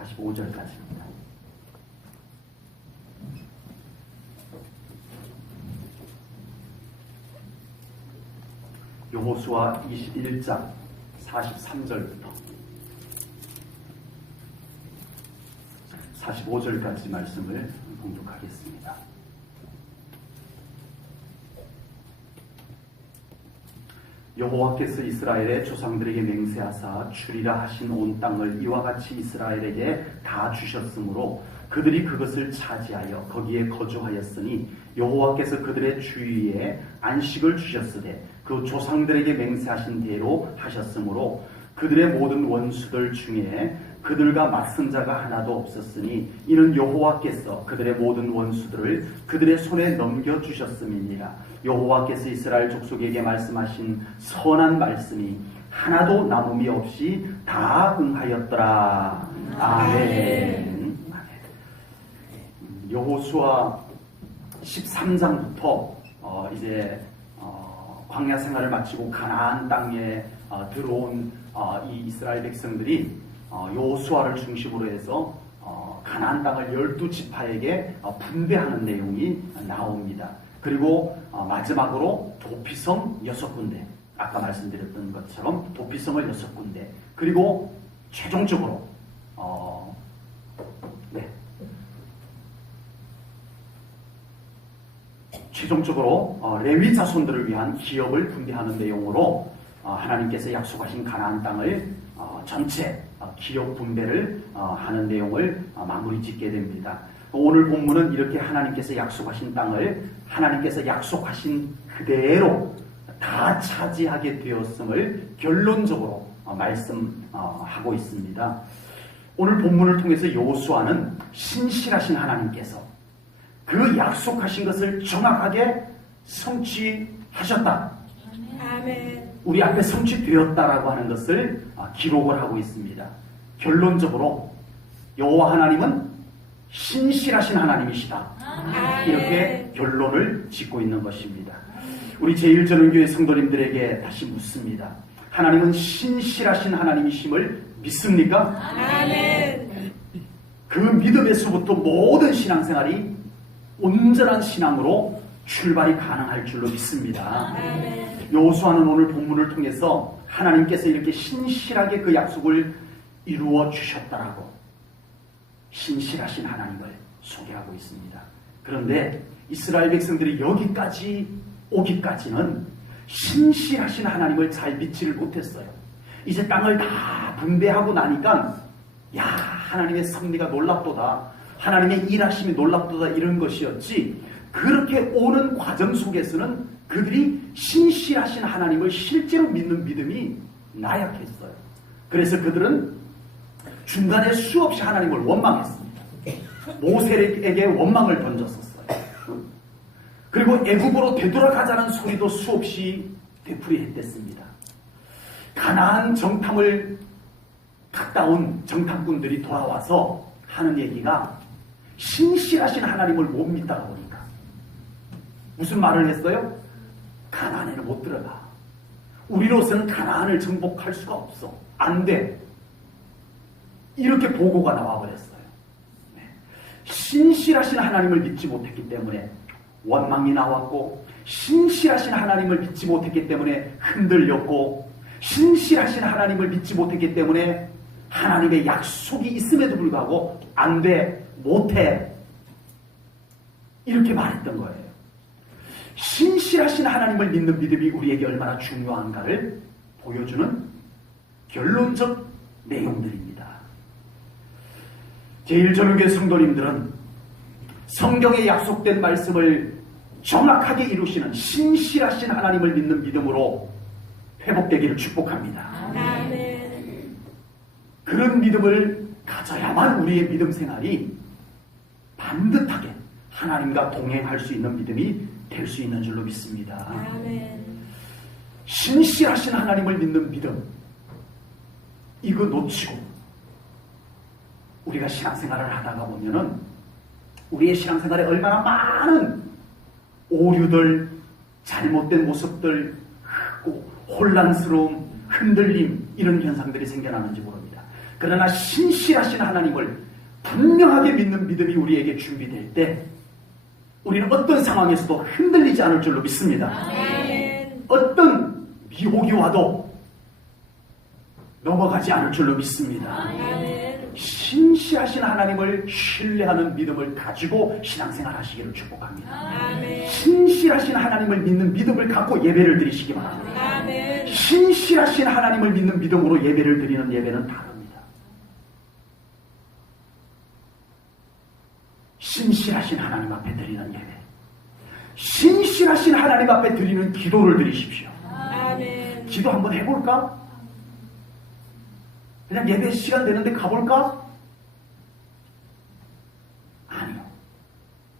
45절까지입니다. 여호수아 21장 43절부터 45절까지 말씀을 공독하겠습니다. 여호와께서 이스라엘의 조상들에게 맹세하사 주리라 하신 온 땅을 이와 같이 이스라엘에게 다 주셨으므로 그들이 그것을 차지하여 거기에 거주하였으니 여호와께서 그들의 주위에 안식을 주셨으되 그 조상들에게 맹세하신 대로 하셨으므로 그들의 모든 원수들 중에 그들과 맞선 자가 하나도 없었으니 이는 여호와께서 그들의 모든 원수들을 그들의 손에 넘겨주셨음이니라. 여호와께서 이스라엘 족속에게 말씀하신 선한 말씀이 하나도 남음이 없이 다 응하였더라. 아멘. 여호수아 13장부터 이제 광야 생활을 마치고 가나안 땅에 들어온 이 이스라엘 백성들이 여호수아를 중심으로 해서 가나안 땅을 12지파에게 분배하는 내용이 나옵니다. 그리고 마지막으로 도피성 6군데, 아까 말씀드렸던 것처럼 도피성을 6군데, 그리고 최종적으로 레위 자손들을 위한 기업을 분배하는 내용으로 하나님께서 약속하신 가나안 땅을 전체 기업 분배를 하는 내용을 마무리 짓게 됩니다. 오늘 본문은 이렇게 하나님께서 약속하신 땅을 하나님께서 약속하신 그대로 다 차지하게 되었음을 결론적으로 말씀하고 있습니다. 오늘 본문을 통해서 여호수아는 신실하신 하나님께서 그 약속하신 것을 정확하게 성취하셨다. 아멘. 우리 앞에 성취되었다라고 하는 것을 기록을 하고 있습니다. 결론적으로 여호와 하나님은 신실하신 하나님이시다. 이렇게 결론을 짓고 있는 것입니다. 우리 제1전원교회 성도님들에게 다시 묻습니다. 하나님은 신실하신 하나님이심을 믿습니까? 아멘. 그 믿음에서부터 모든 신앙생활이 온전한 신앙으로 출발이 가능할 줄로 믿습니다. 여호수아는 오늘 본문을 통해서 하나님께서 이렇게 신실하게 그 약속을 이루어 주셨다라고 신실하신 하나님을 소개하고 있습니다. 그런데 이스라엘 백성들이 여기까지 오기까지는 신실하신 하나님을 잘 믿지를 못했어요. 이제 땅을 다 분배하고 나니까 야, 하나님의 섭리가 놀랍도다, 하나님의 일하심이 놀랍도다, 이런 것이었지, 그렇게 오는 과정 속에서는 그들이 신실하신 하나님을 실제로 믿는 믿음이 나약했어요. 그래서 그들은 중간에 수없이 하나님을 원망했습니다. 모세에게 원망을 던졌었어요. 그리고 애굽으로 되돌아가자는 소리도 수없이 되풀이했댔습니다. 가나안 정탐을 갔다 온 정탐꾼들이 돌아와서 하는 얘기가 신실하신 하나님을 못 믿다가 보니까 무슨 말을 했어요? 가나안에는 못 들어가. 우리로서는 가나안을 정복할 수가 없어. 안 돼. 이렇게 보고가 나와버렸어요. 신실하신 하나님을 믿지 못했기 때문에 원망이 나왔고, 신실하신 하나님을 믿지 못했기 때문에 흔들렸고, 신실하신 하나님을 믿지 못했기 때문에 하나님의 약속이 있음에도 불구하고 안 돼, 못해, 이렇게 말했던 거예요. 신실하신 하나님을 믿는 믿음이 우리에게 얼마나 중요한가를 보여주는 결론적 내용들입니다. 제1전원교회 성도님들은 성경에 약속된 말씀을 정확하게 이루시는 신실하신 하나님을 믿는 믿음으로 회복되기를 축복합니다. 아멘. 그런 믿음을 가져야만 우리의 믿음 생활이 반듯하게 하나님과 동행할 수 있는 믿음이 될 수 있는 줄로 믿습니다. 아멘. 신실하신 하나님을 믿는 믿음, 이거 놓치고 우리가 신앙생활을 하다가 보면은 우리의 신앙생활에 얼마나 많은 오류들, 잘못된 모습들, 혼란스러움, 흔들림, 이런 현상들이 생겨나는지 모릅니다. 그러나 신실하신 하나님을 분명하게 믿는 믿음이 우리에게 준비될 때 우리는 어떤 상황에서도 흔들리지 않을 줄로 믿습니다. 아멘. 어떤 미혹이 와도 넘어가지 않을 줄로 믿습니다. 아멘. 신실하신 하나님을 신뢰하는 믿음을 가지고 신앙생활 하시기를 축복합니다. 아멘. 신실하신 하나님을 믿는 믿음을 갖고 예배를 드리시기 바랍니다. 아멘. 신실하신 하나님을 믿는 믿음으로 예배를 드리는 예배는 다릅니다. 신실하신 하나님 앞에 드리는 예배, 신실하신 하나님 앞에 드리는 기도를 드리십시오. 아멘. 기도 한번 해볼까? 그냥 예배 시간 되는데 가볼까? 아니요.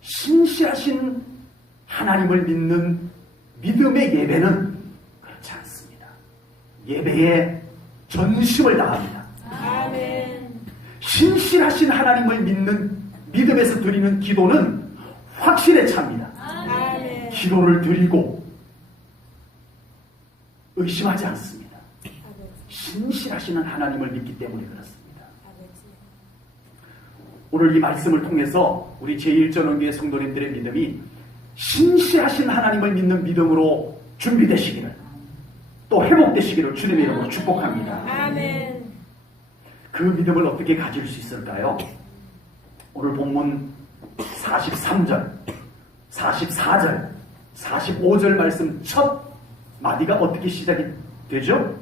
신실하신 하나님을 믿는 믿음의 예배는 그렇지 않습니다. 예배에 전심을 다합니다. 아멘. 신실하신 하나님을 믿는 믿음에서 드리는 기도는 확신에 찹니다. 아멘. 기도를 드리고 의심하지 않습니다. 신실하시는 하나님을 믿기 때문에 그렇습니다. 오늘 이 말씀을 통해서 우리 제1전원교회 성도님들의 믿음이 신실하신 하나님을 믿는 믿음으로 준비되시기를 또 회복되시기를 주님의 이름으로 축복합니다. 아멘. 그 믿음을 어떻게 가질 수 있을까요? 오늘 본문 43절, 44절, 45절 말씀 첫 마디가 어떻게 시작이 되죠?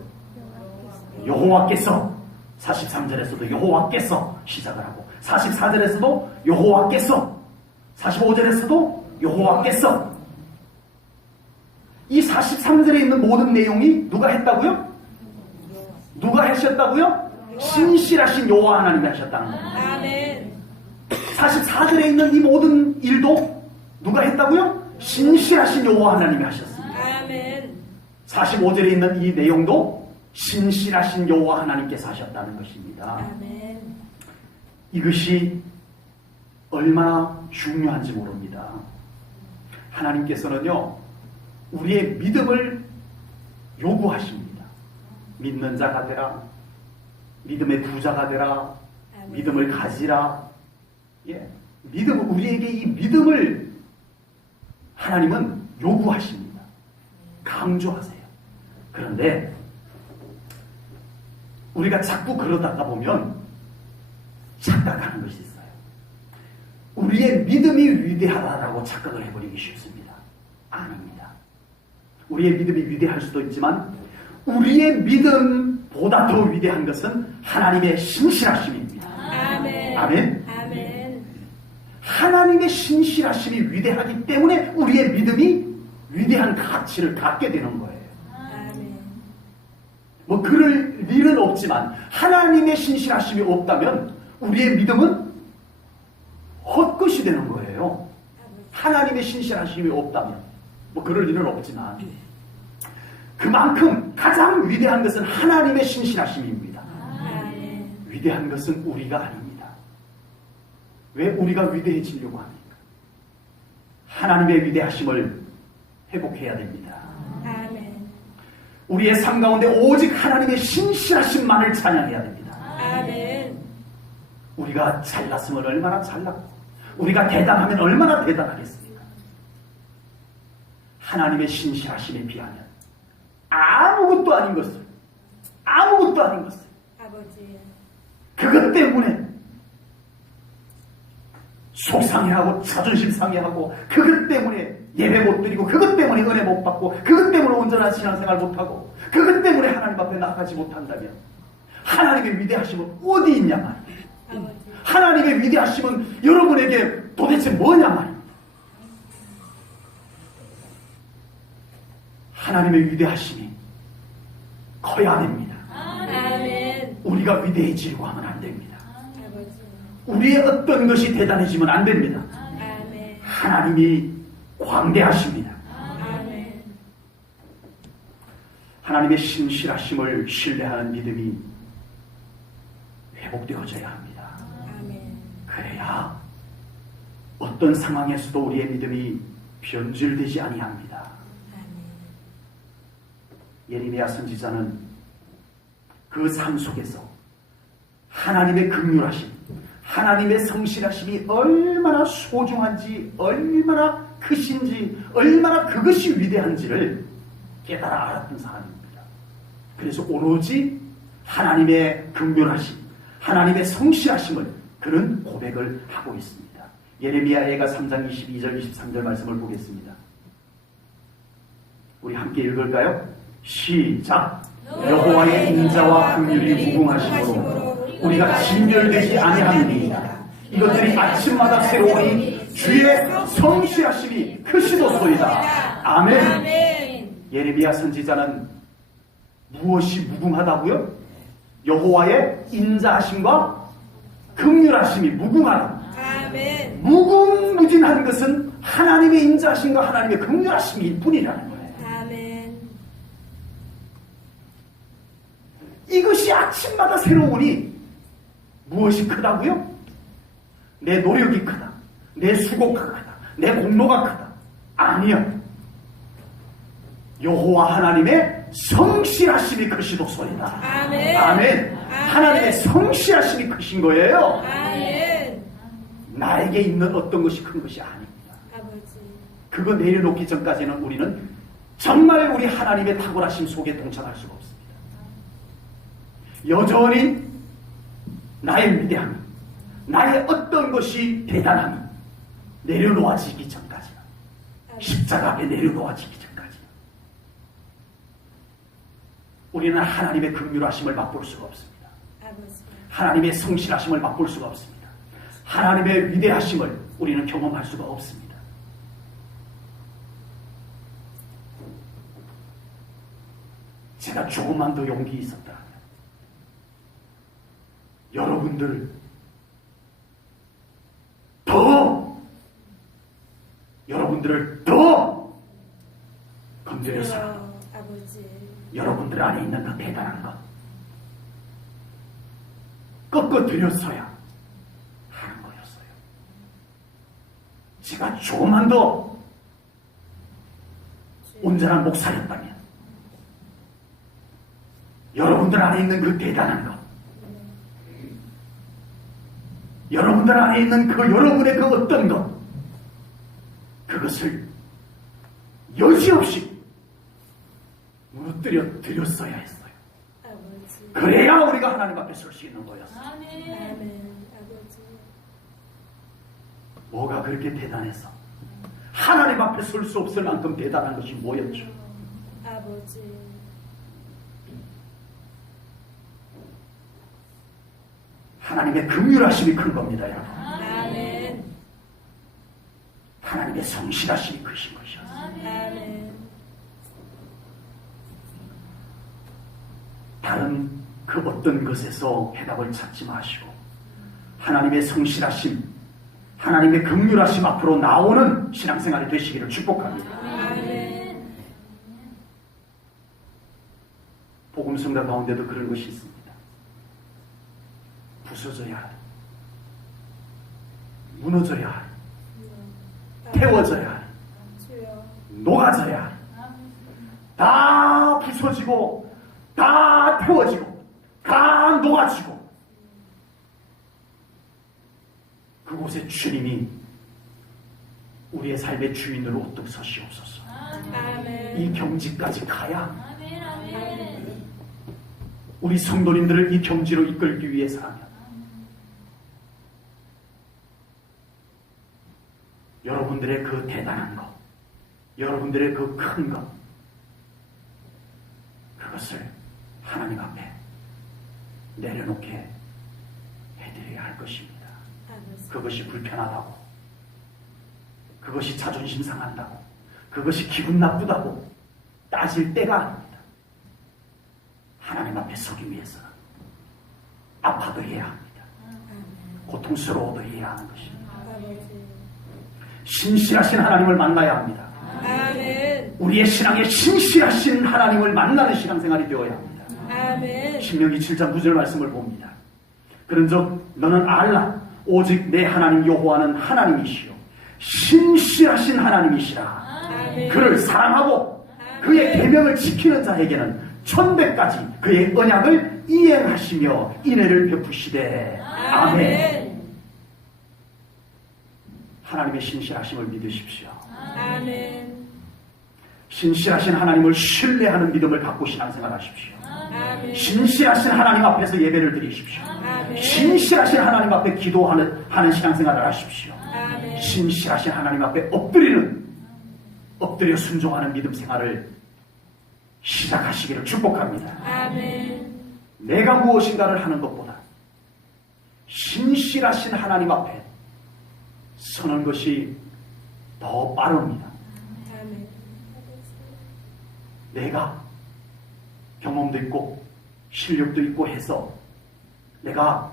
여호와께서 43절에서도 여호와께서 시작을 하고 44절에서도 여호와께서 45절에서도 여호와께서 이 43절에 있는 모든 내용이 누가 했다고요? 누가 하셨다고요? 신실하신 여호와 하나님이 하셨다는 겁니다. 아멘. 44절에 있는 이 모든 일도 누가 했다고요? 신실하신 여호와 하나님이 하셨습니다. 아멘. 45절에 있는 이 내용도 신실하신 여호와 하나님께서 하셨다는 것입니다. 아멘. 이것이 얼마나 중요한지 모릅니다. 하나님께서는요, 우리의 믿음을 요구하십니다. 믿는 자가 되라, 믿음의 부자가 되라, 아멘. 믿음을 가지라. 예, 믿음, 우리에게 이 믿음을 하나님은 요구하십니다. 강조하세요. 그런데 우리가 자꾸 그러다가 보면 착각하는 것이 있어요. 우리의 믿음이 위대하다라고 착각을 해버리기 쉽습니다. 아닙니다. 우리의 믿음이 위대할 수도 있지만 우리의 믿음보다 더 위대한 것은 하나님의 신실하심입니다. 아멘. 아멘. 아멘. 하나님의 신실하심이 위대하기 때문에 우리의 믿음이 위대한 가치를 갖게 되는 거예요. 아멘. 뭐 그럴 일은 없지만 하나님의 신실하심이 없다면 우리의 믿음은 헛것이 되는 거예요. 하나님의 신실하심이 없다면 뭐 그럴 일은 없지만 그만큼 가장 위대한 것은 하나님의 신실하심입니다. 아멘. 위대한 것은 우리가 아닙니다. 왜 우리가 위대해지려고 합니까? 하나님의 위대하심을 회복해야 됩니다. 아멘. 우리의 삶 가운데 오직 하나님의 신실하심만을 찬양해야 됩니다. 아멘. 우리가 잘났으면 얼마나 잘났고 우리가 대단하면 얼마나 대단하겠습니까? 하나님의 신실하심에 비하면 아무것도 아닌 것을 아버지. 그것 때문에 속상해하고 자존심 상해하고 그것 때문에 예배 못 드리고 그것 때문에 은혜 못 받고 그것 때문에 온전한 신앙생활 못하고 그것 때문에 하나님 앞에 나가지 못한다면 하나님의 위대하심은 어디 있냐 말이에요. 아버지. 하나님의 위대하심은 여러분에게 도대체 뭐냐 말이에요. 하나님의 위대하심이 커야 됩니다. 아멘. 우리가 위대해지려고 하면 안 됩니다. 아버지. 우리의 어떤 것이 대단해지면 안 됩니다. 아멘. 하나님이 광대하십니다. 아멘. 하나님의 신실하심을 신뢰하는 믿음이 회복되어져야 합니다. 아멘. 그래야 어떤 상황에서도 우리의 믿음이 변질되지 아니합니다. 아멘. 예레미야 선지자는 그 삶 속에서 하나님의 긍휼하심, 하나님의 성실하심이 얼마나 소중한지, 얼마나 크신지, 얼마나 그것이 위대한지를 깨달아 알았던 사람입니다. 그래서 오로지 하나님의 긍휼하심, 하나님의 성실하심을 그런 고백을 하고 있습니다. 예레미야가 3장 22절 23절 말씀을 보겠습니다. 우리 함께 읽을까요? 시작. 여호와의 인자와 긍휼이 무궁하심으로 우리가 진멸되지 아니하느니이다. 이것들이 아침마다 새로우니 주의 성실하심이 크시도소이다. 아멘. 예레미야 선지자는 무엇이 무궁하다고요? 여호와의 인자하심과 긍휼하심이 무궁하다. 아멘. 무궁무진한 것은 하나님의 인자하심과 하나님의 긍휼하심일 뿐이라는 거예요. 아멘. 이것이 아침마다 새로우니 무엇이 크다고요? 내 노력이 크다, 내 수고가 크다, 내 공로가 크다. 아니요. 여호와 하나님의 성실하심이 크시도소이다. 아멘. 아멘. 하나님의 성실하심이 크신 거예요. 아멘. 나에게 있는 어떤 것이 큰 것이 아닙니다. 아버지. 그거 내려놓기 전까지는 우리는 정말 우리 하나님의 탁월하심 속에 동참할 수가 없습니다. 여전히 나의 위대함, 나의 어떤 것이 대단함이 내려놓아지기 전까지는, 십자가 앞에 내려놓아지기 전까지는 우리는 하나님의 긍휼하심을 맛볼 수가 없습니다. 아버지. 하나님의 성실하심을 맛볼 수가 없습니다. 하나님의 위대하심을 우리는 경험할 수가 없습니다. 제가 조금만 더 용기 있었다면 여러분들 여러분들을 더 건드려서 아버지. 여러분들 안에 있는 그 대단한 것 꺾어드렸어야 하는 거였어요. 제가 조금만 더 온전한 목사였다면 여러분들 안에 있는 그 대단한 것, 여러분들 안에 있는 그 여러분의 그 어떤 것, 그것을 여지없이 무너뜨려 드렸어야 했어요. 아버지. 그래야 우리가 하나님 앞에 설 수 있는 거였어요. 아멘. 아버지. 뭐가 그렇게 대단해서 하나님 앞에 설 수 없을 만큼 대단한 것이 뭐였죠? 아버지. 하나님의 긍휼하심이 큰 겁니다, 여러분. 아멘. 하나님의 성실하심이 크신 것이었어요. 아멘. 다른 그 어떤 것에서 해답을 찾지 마시고 하나님의 성실하심, 하나님의 긍휼하심 앞으로 나오는 신앙생활이 되시기를 축복합니다. 아멘. 복음성가 가운데도 그런 것이 있습니다. 부서져야 할, 무너져야 할, 태워져야 할, 주여. 녹아져야 할, 다 부서지고 다 태워지고 다 녹아지고 그곳에 주님이 우리의 삶의 주인으로 우뚝 서시옵소서. 아멘. 이 경지까지 가야 아멘. 우리 성도님들을 이 경지로 이끌기 위해서라면 여러분들의 그 대단한 것, 여러분들의 그 큰 것, 그것을 하나님 앞에 내려놓게 해드려야 할 것입니다. 아버지. 그것이 불편하다고, 그것이 자존심 상한다고, 그것이 기분 나쁘다고 따질 때가 아닙니다. 하나님 앞에 서기 위해서는 아파도 해야 합니다. 고통스러워도 해야 하는 것입니다. 아버지. 신실하신 하나님을 만나야 합니다. 아멘. 우리의 신앙에 신실하신 하나님을 만나는 신앙생활이 되어야 합니다. 아멘. 신명기 7장 9절 말씀을 봅니다. 그런즉 너는 알라 오직 내 하나님 여호와는 하나님이시요 신실하신 하나님이시라. 아멘. 그를 사랑하고 그의 계명을 지키는 자에게는 천대까지 그의 언약을 이행하시며 인애를 베푸시되 아멘. 하나님의 신실하심을 믿으십시오. 아멘. 신실하신 하나님을 신뢰하는 믿음을 갖고 신앙생활 하십시오. 아멘. 신실하신 하나님 앞에서 예배를 드리십시오. 아멘. 신실하신 하나님 앞에 기도하는 신앙생활을 하십시오. 아멘. 신실하신 하나님 앞에 엎드려 순종하는 믿음 생활을 시작하시기를 축복합니다. 아멘. 내가 무엇인가를 하는 것보다 신실하신 하나님 앞에 서는 것이 더 빠릅니다. 아멘. 내가 경험도 있고 실력도 있고 해서 내가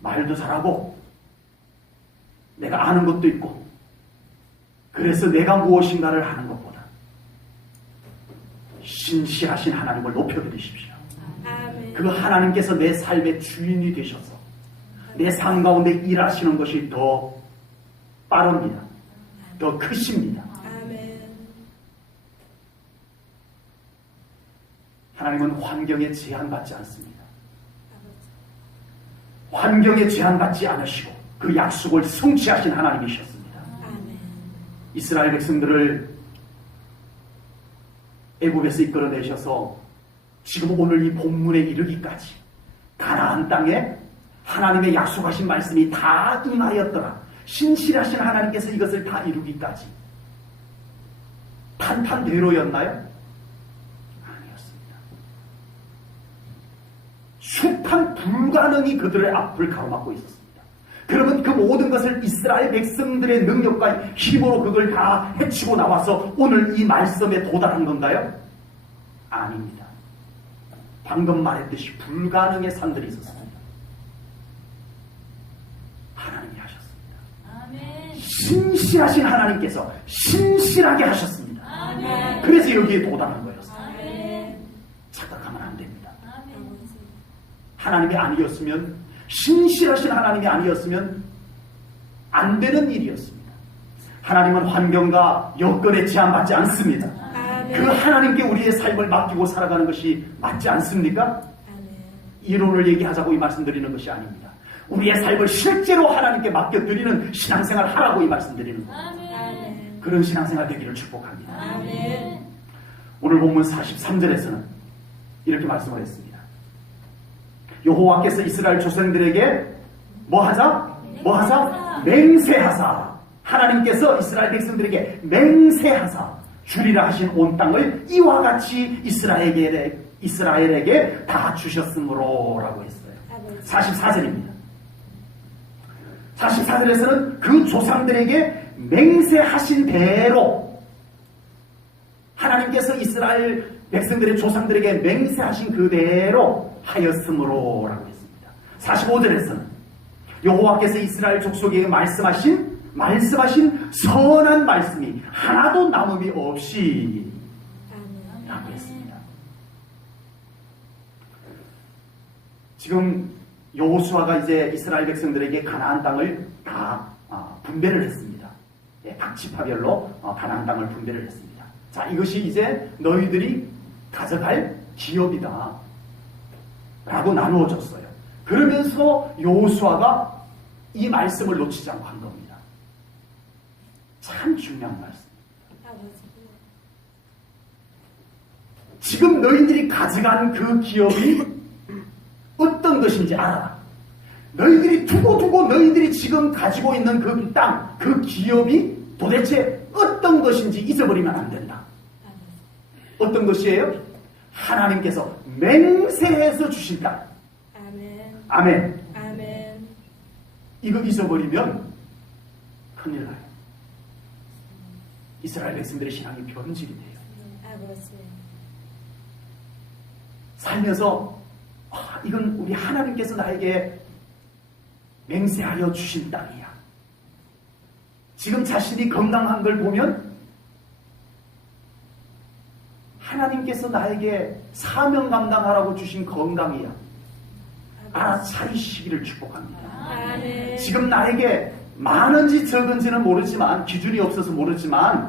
말도 잘하고 내가 아는 것도 있고 그래서 내가 무엇인가를 하는 것보다 신실하신 하나님을 높여드리십시오. 아멘. 그 하나님께서 내 삶의 주인이 되셔서 내 삶 가운데 일하시는 것이 더 빠릅니다. 더 크십니다. 아멘. 하나님은 환경에 제한받지 않습니다. 환경에 제한받지 않으시고 그 약속을 성취하신 하나님이셨습니다. 아멘. 이스라엘 백성들을 애굽에서 이끌어내셔서 지금 오늘 이 본문에 이르기까지 가나안 땅에 하나님의 약속하신 말씀이 다 임하였더라. 신실하신 하나님께서 이것을 다 이루기까지 탄탄대로였나요? 아니었습니다. 숱한 불가능이 그들의 앞을 가로막고 있었습니다. 그러면 그 모든 것을 이스라엘 백성들의 능력과 힘으로 그걸 다 해치고 나와서 오늘 이 말씀에 도달한 건가요? 아닙니다. 방금 말했듯이 불가능의 산들이 있었습니다. 하나님이 하셨습니다. 아멘. 신실하신 하나님께서 신실하게 하셨습니다. 아멘. 그래서 여기에 도달한 거였어요. 아멘. 착각하면 안 됩니다. 아멘. 하나님이 아니었으면, 신실하신 하나님이 아니었으면 안 되는 일이었습니다. 하나님은 환경과 여건에 제한받지 않습니다. 그 하나님께 우리의 삶을 맡기고 살아가는 것이 맞지 않습니까? 아멘. 이론을 얘기하자고 이 말씀드리는 것이 아닙니다. 우리의 삶을 실제로 하나님께 맡겨드리는 신앙생활 하라고 이 말씀드리는 겁니다. 아멘. 그런 신앙생활 되기를 축복합니다. 아멘. 오늘 본문 43절에서는 이렇게 말씀을 했습니다. 여호와께서 이스라엘 조상들에게 뭐하자? 맹세하사. 하나님께서 이스라엘 백성들에게 맹세하사 주리라 하신 온 땅을 이와 같이 이스라엘에게 다 주셨으므로 라고 했어요. 44절입니다. 44절에서는 그 조상들에게 맹세하신 대로 하나님께서 이스라엘 백성들의 조상들에게 맹세하신 그대로 하였으므로 라고 했습니다. 45절에서는 여호와께서 이스라엘 족속에게 말씀하신 선한 말씀이 하나도 남음이 없이 라고 했습니다. 지금 여호수아가 이제 이스라엘 백성들에게 가나안 땅을 다 분배를 했습니다. 각 지파별로 가나안 땅을 분배를 했습니다. 자, 이것이 이제 너희들이 가져갈 기업이다 라고 나누어졌어요. 그러면서 여호수아가 이 말씀을 놓치지 않고 한 겁니다. 참 중요한 말씀. 지금 너희들이 가져간 그 기업이 어떤 것인지 알아라. 너희들이 두고 너희들이 지금 가지고 있는 그 땅, 그 기업이 도대체 어떤 것인지 잊어버리면 안 된다. 어떤 것이에요? 하나님께서 맹세해서 주신 땅. 아멘. 아멘. 이거 잊어버리면 큰일 나요. 이스라엘 백성들의 신앙이 변질이 돼요. 아버지. 살면서 이건 우리 하나님께서 나에게 맹세하여 주신 땅이야. 지금 자신이 건강한 걸 보면 하나님께서 나에게 사명 감당하라고 주신 건강이야. 알아차리시기를 축복합니다. 아멘. 지금 나에게 많은지 적은지는 모르지만, 기준이 없어서 모르지만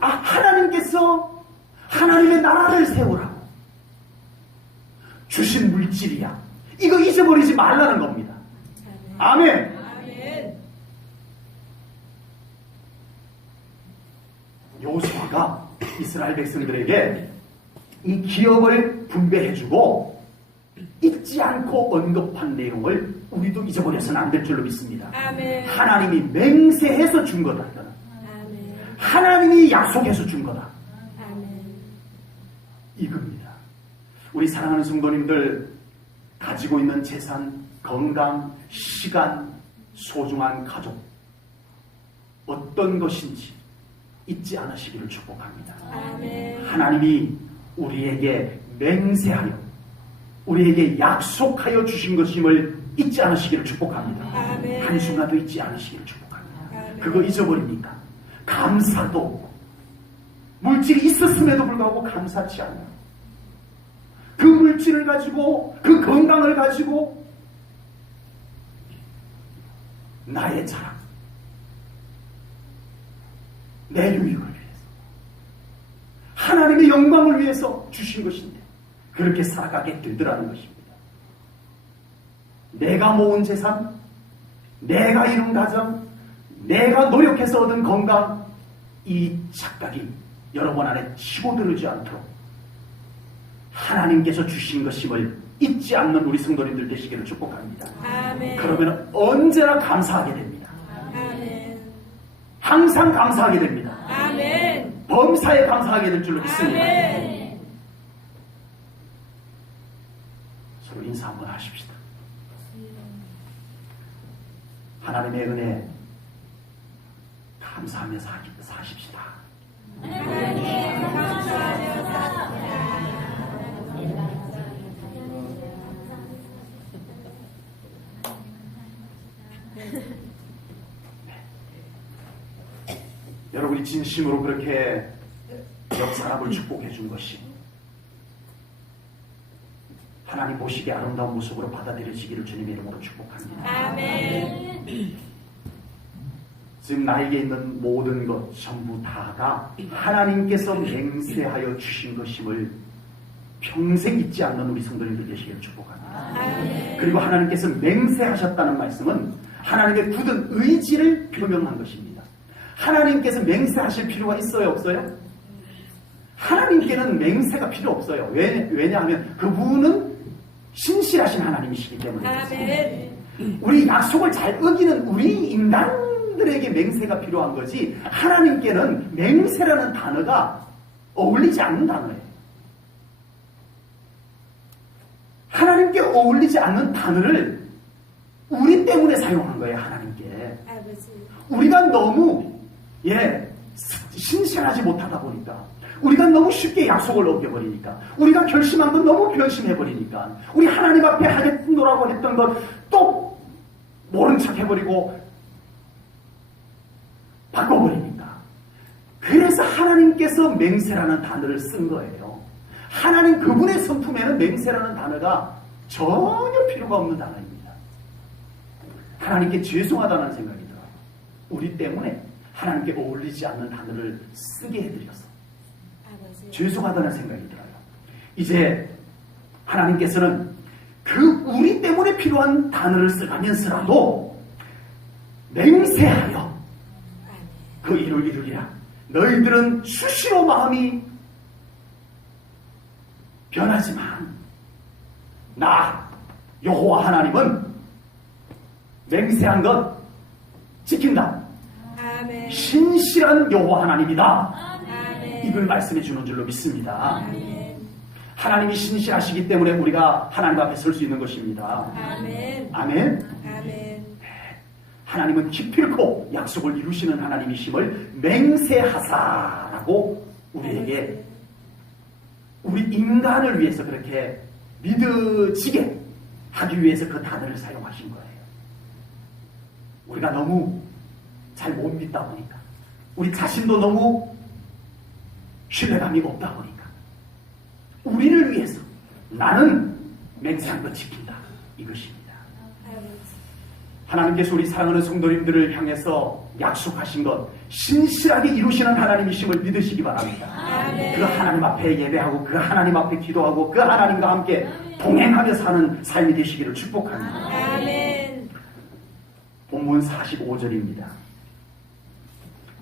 하나님께서 하나님의 나라를 세우라고 주신 물질이야. 이거 잊어버리지 말라는 겁니다. 아멘. 아멘. 여호수아가 이스라엘 백성들에게 이 기업을 분배해주고 잊지 않고 언급한 내용을 우리도 잊어버려서는 안 될 줄로 믿습니다. 아멘. 하나님이 맹세해서 준 거다. 아멘. 하나님이 약속해서 준 거다. 아멘. 이겁니다. 우리 사랑하는 성도님들, 가지고 있는 재산, 건강, 시간, 소중한 가족, 어떤 것인지 잊지 않으시기를 축복합니다. 아멘. 하나님이 우리에게 맹세하여 우리에게 약속하여 주신 것임을 잊지 않으시기를 축복합니다. 아멘. 한순간도 잊지 않으시기를 축복합니다. 아멘. 그거 잊어버리니까 감사도 없고 물질이 있었음에도 불구하고 감사치 않아요. 그 물질을 가지고 그 건강을 가지고 나의 자랑, 내 유익을 위해서, 하나님의 영광을 위해서 주신 것인데 그렇게 살아가게 되더라는 것입니다. 내가 모은 재산, 내가 이룬 가정, 내가 노력해서 얻은 건강, 이 착각이 여러분 안에 치고들지 않도록 하나님께서 주신 것임을 잊지 않는 우리 성도님들 되시기를 축복합니다. 아멘. 그러면 언제나 감사하게 됩니다. 아멘. 항상 감사하게 됩니다. 아멘. 범사에 감사하게 될 줄로 믿습니다. 아멘. 서로 인사 한번 하십시다. 하나님의 은혜 감사하며 사십시다. 여러분이 진심으로 그렇게 옆 사람을 축복해 준 것이 하나님 보시기에 아름다운 모습으로 받아들여지기를 주님의 이름으로 축복합니다. 아멘. 지금 나에게 있는 모든 것 전부 다가 하나님께서 맹세하여 주신 것임을 평생 잊지 않는 우리 성도님들 되시기를 축복합니다. 아멘. 그리고 하나님께서 맹세하셨다는 말씀은 하나님의 굳은 의지를 표명한 것입니다. 하나님께서 맹세하실 필요가 있어요, 없어요? 하나님께는 맹세가 필요 없어요. 왜냐하면 그분은 신실하신 하나님이시기 때문에. 아멘. 우리 약속을 잘 어기는 우리 인간들에게 맹세가 필요한 거지 하나님께는 맹세라는 단어가 어울리지 않는 단어예요. 하나님께 어울리지 않는 단어를 우리 때문에 사용한 거예요. 하나님께. 아버지. 우리가 너무 신실하지 못하다 보니까 우리가 너무 쉽게 약속을 어겨버리니까 우리가 결심한 건 너무 변심해버리니까 우리 하나님 앞에 하겠노라고 했던 것 또 모른 척 해버리고 바꿔버리니까 그래서 하나님께서 맹세라는 단어를 쓴 거예요. 하나님 그분의 성품에는 맹세라는 단어가 전혀 필요가 없는 단어입니다. 하나님께 죄송하다는 생각이 들어요. 우리 때문에 하나님께 어울리지 않는 단어를 쓰게 해드렸어. 아버지. 죄송하다는 생각이 들어요. 이제 하나님께서는 그 우리 때문에 필요한 단어를 써가면서라도 맹세하여 그 일을 이루리라. 너희들은 수시로 마음이 변하지만 나 여호와 하나님은 맹세한 것 지킨다. 아멘. 신실한 여호와 하나님이다. 아멘. 이걸 말씀해 주는 줄로 믿습니다. 아멘. 하나님이 신실하시기 때문에 우리가 하나님 앞에 설 수 있는 것입니다. 아멘. 아멘. 아멘. 하나님은 기필코 약속을 이루시는 하나님이심을 맹세하사라고 우리에게 우리 인간을 위해서 그렇게 믿어지게 하기 위해서 그 단어를 사용하신 거예요. 우리가 너무 잘 못 믿다 보니까 우리 자신도 너무 신뢰감이 없다 보니까 우리를 위해서 나는 맹세한 것 지킨다 이것입니다. 아버지. 하나님께서 우리 사랑하는 성도님들을 향해서 약속하신 것 신실하게 이루시는 하나님이심을 믿으시기 바랍니다. 아멘. 그 하나님 앞에 예배하고 그 하나님 앞에 기도하고 그 하나님과 함께 동행하며 사는 삶이 되시기를 축복합니다. 아멘. 본문 45절입니다.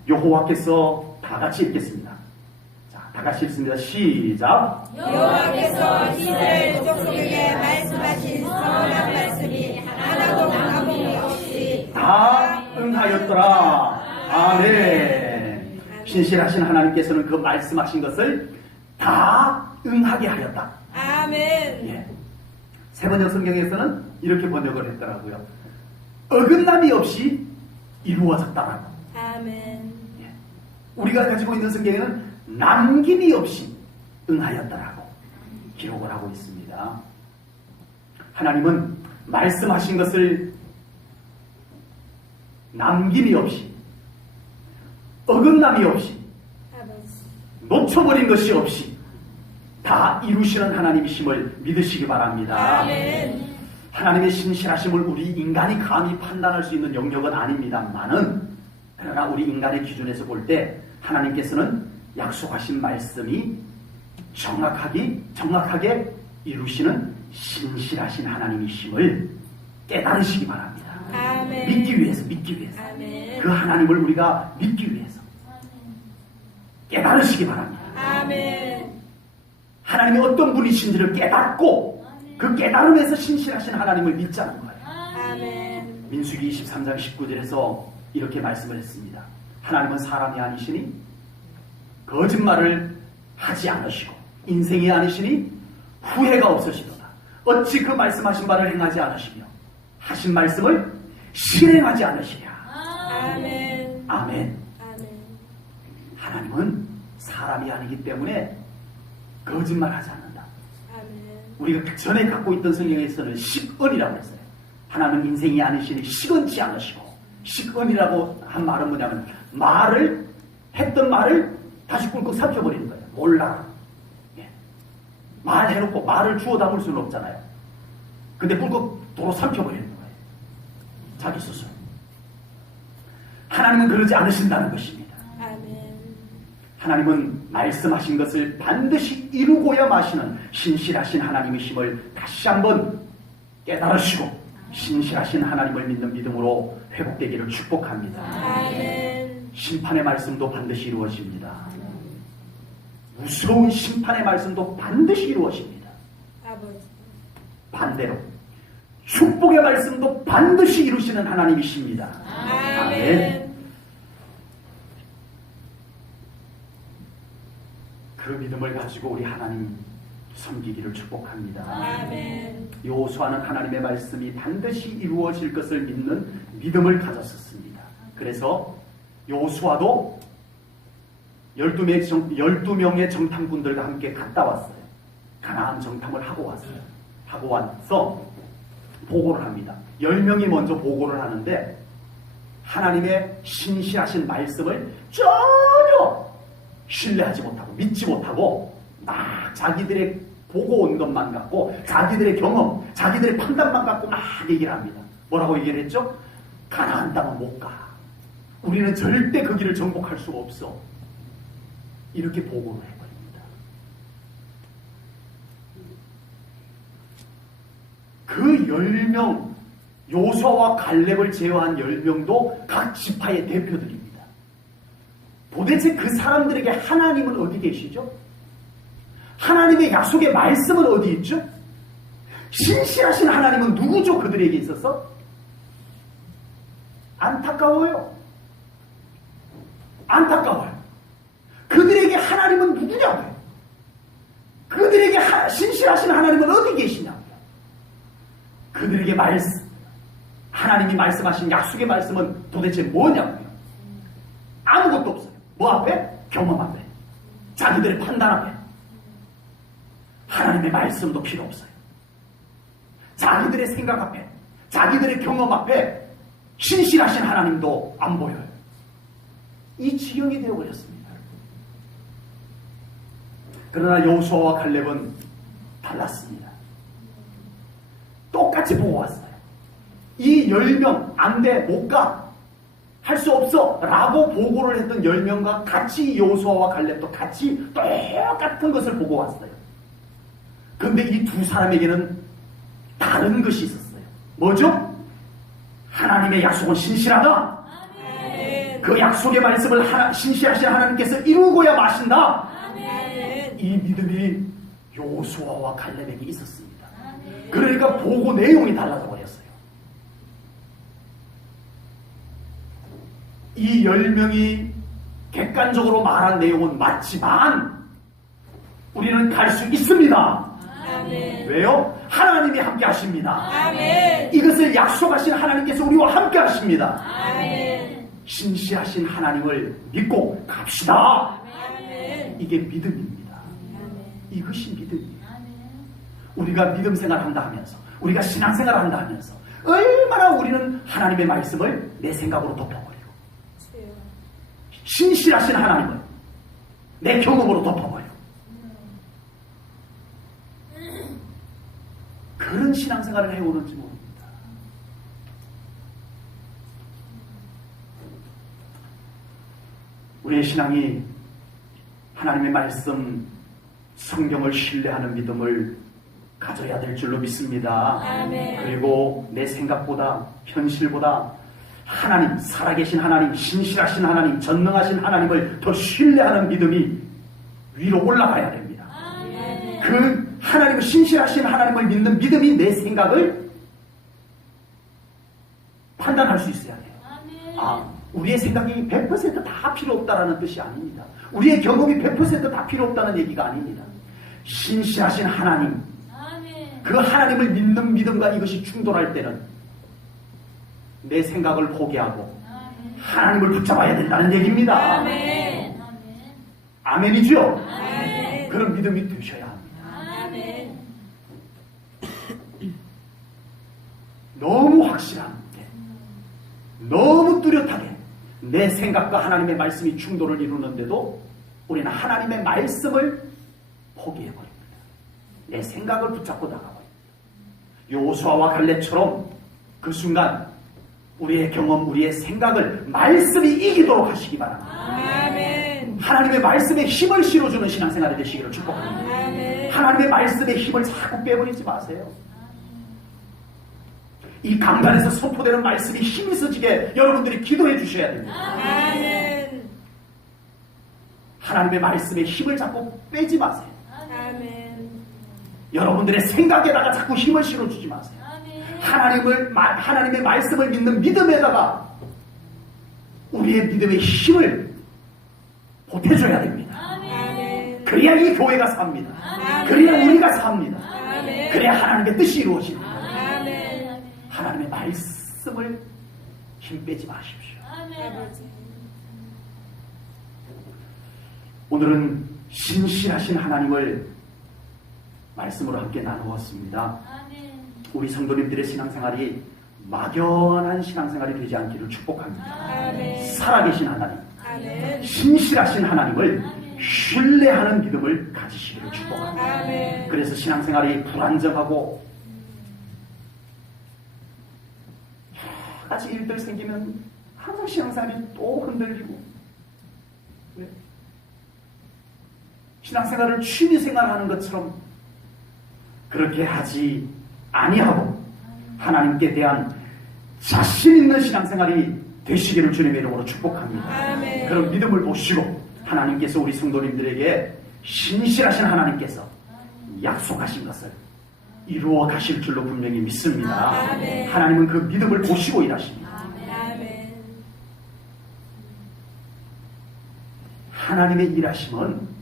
여호와께서 다 같이 읽겠습니다. 자, 다 같이 읽습니다. 시작. 여호와께서 이스라엘 족속에게 말씀하신 선한 말씀이 하나도 가공이 없이 다 응하였더라. 아멘. 신실하신 하나님께서는 그 말씀하신 것을 다 응하게 하였다. 아멘. 예. 세번역 성경에서는 이렇게 번역을 했더라고요. 어긋남이 없이 이루어졌다라고. 아멘. 예. 우리가 가지고 있는 성경에는 남김이 없이 응하였다라고 기록을 하고 있습니다. 하나님은 말씀하신 것을 남김이 없이 어긋남이 없이 아버지. 놓쳐버린 것이 없이 다 이루시는 하나님이심을 믿으시기 바랍니다. 아멘. 하나님의 신실하심을 우리 인간이 감히 판단할 수 있는 영역은 아닙니다만은 그러나 우리 인간의 기준에서 볼 때 하나님께서는 약속하신 말씀이 정확하게 이루시는 신실하신 하나님이심을 깨달으시기 바랍니다. 아멘. 믿기 위해서 아멘. 그 하나님을 우리가 믿기 위해서 깨달으시기 바랍니다. 아멘. 하나님이 어떤 분이신지를 깨닫고 그 깨달음에서 신실하신 하나님을 믿자는 거예요. 아멘. 민수기 23장 19절에서 이렇게 말씀을 했습니다. 하나님은 사람이 아니시니 거짓말을 하지 않으시고 인생이 아니시니 후회가 없으시도다. 어찌 그 말씀하신 바를 행하지 않으시며 하신 말씀을 실행하지 않으시랴. 아멘. 아멘. 아멘. 하나님은 사람이 아니기 때문에 거짓말하지 않는다. 아멘. 우리가 전에 갖고 있던 성경에서는 식언이라고 했어요. 하나님은 인생이 아니시니 식언치 않으시고, 식언이라고 한 말은 뭐냐면 했던 말을 다시 꿀꺽 삼켜버리는 거예요. 몰라. 예. 말해놓고 말을 주워 담을 수는 없잖아요. 근데 꿀꺽 도로 삼켜버리는 거예요. 자기 스스로. 하나님은 그러지 않으신다는 것입니다. 아멘. 하나님은 말씀하신 것을 반드시 이루고야 마시는 신실하신 하나님이심을 다시 한번 깨달으시고 신실하신 하나님을 믿는 믿음으로 회복되기를 축복합니다. 아멘. 심판의 말씀도 반드시 이루어집니다. 무서운 심판의 말씀도 반드시 이루어집니다. 아버지. 반대로 축복의 말씀도 반드시 이루시는 하나님이십니다. 아멘. 그 믿음을 가지고 우리 하나님 섬기기를 축복합니다. 아멘. 여호수아는 하나님의 말씀이 반드시 이루어질 것을 믿는 믿음을 가졌었습니다. 그래서 여호수아도 12명의 정탐꾼들과 함께 갔다 왔어요. 가나안 정탐을 하고 왔어요. 하고 와서 보고를 합니다. 10명이 먼저 보고를 하는데 하나님의 신실하신 말씀을 전혀 신뢰하지 못하고 믿지 못하고 막 자기들의 보고 온 것만 갖고 자기들의 경험, 자기들의 판단만 갖고 막 얘기를 합니다. 뭐라고 얘기를 했죠? 가나안 땅은 못 가. 우리는 절대 그 길을 정복할 수가 없어. 이렇게 보고를 해버립니다. 그 10명, 요수아와 갈렙을 제외한 10명도 각 지파의 대표들입니다. 도대체 그 사람들에게 하나님은 어디 계시죠? 하나님의 약속의 말씀은 어디 있죠? 신실하신 하나님은 누구죠? 그들에게 있어서? 안타까워요. 그들에게 하나님은 누구냐고요? 그들에게 신실하신 하나님은 어디 계시냐고요? 그들에게 하나님이 말씀하신 약속의 말씀은 도대체 뭐냐고요? 아무것도 없어요. 뭐 앞에? 경험 앞에. 자기들의 판단 앞에. 하나님의 말씀도 필요 없어요. 자기들의 생각 앞에, 자기들의 경험 앞에 신실하신 하나님도 안 보여요. 이 지경이 되어버렸습니다. 그러나 여호수아와 갈렙은 달랐습니다. 똑같이 보고 왔어요. 이 이 10명 안 돼, 못 가, 할 수 없어 라고 보고를 했던 10명과 같이 여호수아와 갈렙도 같이 똑같은 것을 보고 왔어요. 그런데 이 두 사람에게는 다른 것이 있었어요. 뭐죠? 하나님의 약속은 신실하다. 아멘. 그 약속의 말씀을 신실하신 하나님께서 이루고야 마신다. 아멘. 이 믿음이 여호수아와 갈렙에게 있었습니다. 그러니까 보고 내용이 달라져 버렸어요. 이 10명이 객관적으로 말한 내용은 맞지만 우리는 갈 수 있습니다. 아멘. 왜요? 하나님이 함께 하십니다. 아멘. 이것을 약속하신 하나님께서 우리와 함께 하십니다. 아멘. 신실하신 하나님을 믿고 갑시다. 아멘. 이게 믿음입니다. 아멘. 이것이 믿음이에요. 우리가 믿음 생활한다 하면서, 우리가 신앙생활 한다 하면서 얼마나 우리는 하나님의 말씀을 내 생각으로 덮어버리고 주여. 신실하신 하나님을 내 경험으로 덮어버리고 그런 신앙생활을 해오는지 모릅니다. 우리의 신앙이 하나님의 말씀, 성경을 신뢰하는 믿음을 가져야 될 줄로 믿습니다. 아멘. 그리고 내 생각보다, 현실보다 하나님, 살아계신 하나님, 신실하신 하나님, 전능하신 하나님을 더 신뢰하는 믿음이 위로 올라가야 됩니다. 아멘. 그 하나님, 신실하신 하나님을 믿는 믿음이 내 생각을 판단할 수 있어야 돼요. 아, 우리의 생각이 100%다 필요 없다라는 뜻이 아닙니다. 우리의 경험이 100%다 필요 없다는 얘기가 아닙니다. 신실하신 하나님, 그 하나님을 믿는 믿음과 이것이 충돌할 때는 내 생각을 포기하고 하나님을 붙잡아야 된다는 얘기입니다. 아멘. 아멘이죠? 아멘. 그런 믿음이 되셔야 합니다. 아멘. 너무 확실하게, 너무 뚜렷하게 내 생각과 하나님의 말씀이 충돌을 이루는데도 우리는 하나님의 말씀을 포기해버립니다. 내 생각을 붙잡고 나가버립니다. 여호수아와 갈렙처럼 그 순간 우리의 경험, 우리의 생각을 말씀이 이기도록 하시기 바랍니다. 아멘. 하나님의 말씀에 힘을 실어주는 신앙생활이 되시기를 축복합니다. 아멘. 하나님의 말씀의 힘을 자꾸 빼버리지 마세요. 이 강단에서 선포되는 말씀이 힘이 있어지게 여러분들이 기도해 주셔야 됩니다. 아멘. 하나님의 말씀에 힘을 자꾸 빼지 마세요. 아멘. 여러분들의 생각에다가 자꾸 힘을 실어주지 마세요. 하나님의 말씀을 믿는 믿음에다가 우리의 믿음의 힘을 보태줘야 됩니다. 아멘. 그래야 이 교회가 삽니다. 그래야 우리가 삽니다. 아멘. 그래야 하나님의 뜻이 이루어집니다. 아멘. 하나님의 말씀을 힘 빼지 마십시오. 아버지. 오늘은 신실하신 하나님을 말씀으로 함께 나누었습니다. 우리 성도님들의 신앙생활이 막연한 신앙생활이 되지 않기를 축복합니다. 아멘. 살아계신 하나님, 아멘. 신실하신 하나님을 신뢰하는 믿음을 가지시기를 축복합니다. 아멘. 그래서 신앙생활이 불안정하고 여러 가지 일들 생기면 항상 신앙생활이 또 흔들리고, 왜? 신앙생활을 취미생활하는 것처럼 그렇게 하지 아니하고 하나님께 대한 자신 있는 신앙생활이 되시기를 주님의 이름으로 축복합니다. 아멘. 그런 믿음을 보시고 하나님께서 우리 성도님들에게 신실하신 하나님께서 약속하신 것을 이루어 가실 줄로 분명히 믿습니다. 아멘. 하나님은 그 믿음을 보시고 일하십니다. 아멘. 하나님의 일하심은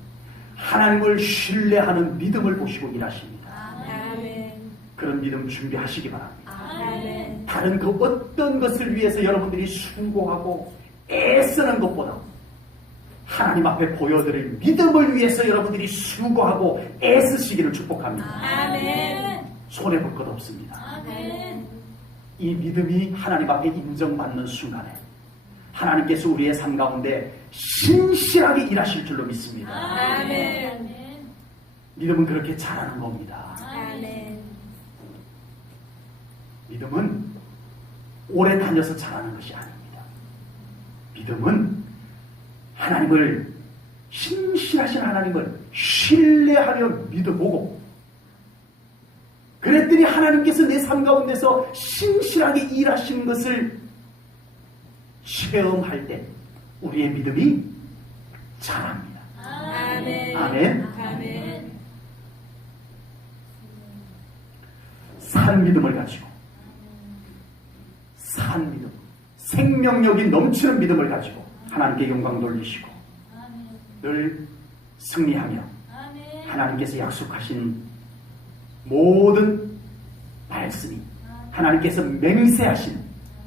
하나님을 신뢰하는 믿음을 보시고 일하십니다. 아멘. 그런 믿음 준비하시기 바랍니다. 아멘. 다른 그 어떤 것을 위해서 여러분들이 수고하고 애쓰는 것보다 하나님 앞에 보여드릴 믿음을 위해서 여러분들이 수고하고 애쓰시기를 축복합니다. 아멘. 손해볼 것 없습니다. 아멘. 이 믿음이 하나님 앞에 인정받는 순간에 하나님께서 우리의 삶 가운데 신실하게 일하실 줄로 믿습니다. 아멘. 믿음은 그렇게 잘하는 겁니다. 아멘. 믿음은 오래 다녀서 잘하는 것이 아닙니다. 믿음은 하나님을, 신실하신 하나님을 신뢰하며 믿어보고, 그랬더니 하나님께서 내 삶 가운데서 신실하게 일하신 것을 체험할 때 우리의 믿음이 자랍니다. 아멘. 아멘. 아멘. 산 믿음을 가지고, 산 믿음, 생명력이 넘치는 믿음을 가지고 하나님께 영광 돌리시고 늘 승리하며 하나님께서 약속하신 모든 말씀이, 하나님께서 맹세하신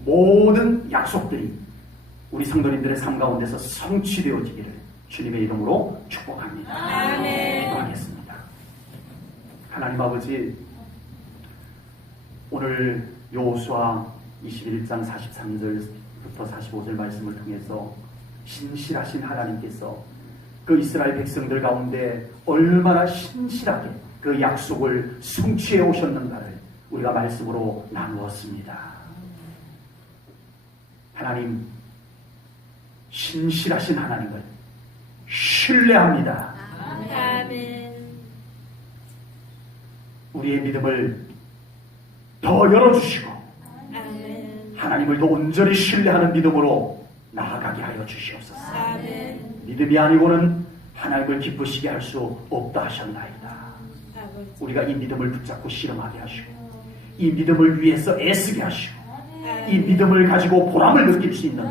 모든 약속들이 우리 성도님들의 삶 가운데서 성취되어지기를 주님의 이름으로 축복합니다. 아멘. 기도하겠습니다. 하나님 아버지, 오늘 여호수아 21장 43절부터 45절 말씀을 통해서 신실하신 하나님께서 그 이스라엘 백성들 가운데 얼마나 신실하게 그 약속을 성취해 오셨는가를 우리가 말씀으로 나누었습니다. 하나님, 신실하신 하나님을 신뢰합니다. 아멘. 우리의 믿음을 더 열어주시고 아멘. 하나님을 더 온전히 신뢰하는 믿음으로 나아가게 하여 주시옵소서. 아멘. 믿음이 아니고는 하나님을 기쁘시게 할 수 없다 하셨나이다. 아버지. 우리가 이 믿음을 붙잡고 실험하게 하시고, 이 믿음을 위해서 애쓰게 하시고, 이 믿음을 가지고 보람을 느낄 수 있는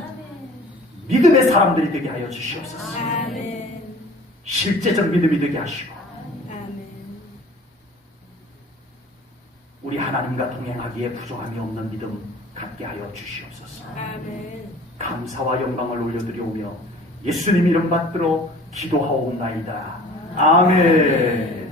믿음의 사람들이 되게 하여 주시옵소서. 아멘. 실제적 믿음이 되게 하시고, 아멘. 우리 하나님과 동행하기에 부족함이 없는 믿음 갖게 하여 주시옵소서. 아멘. 감사와 영광을 올려드리오며 예수님 이름 받들어 기도하옵나이다. 아멘.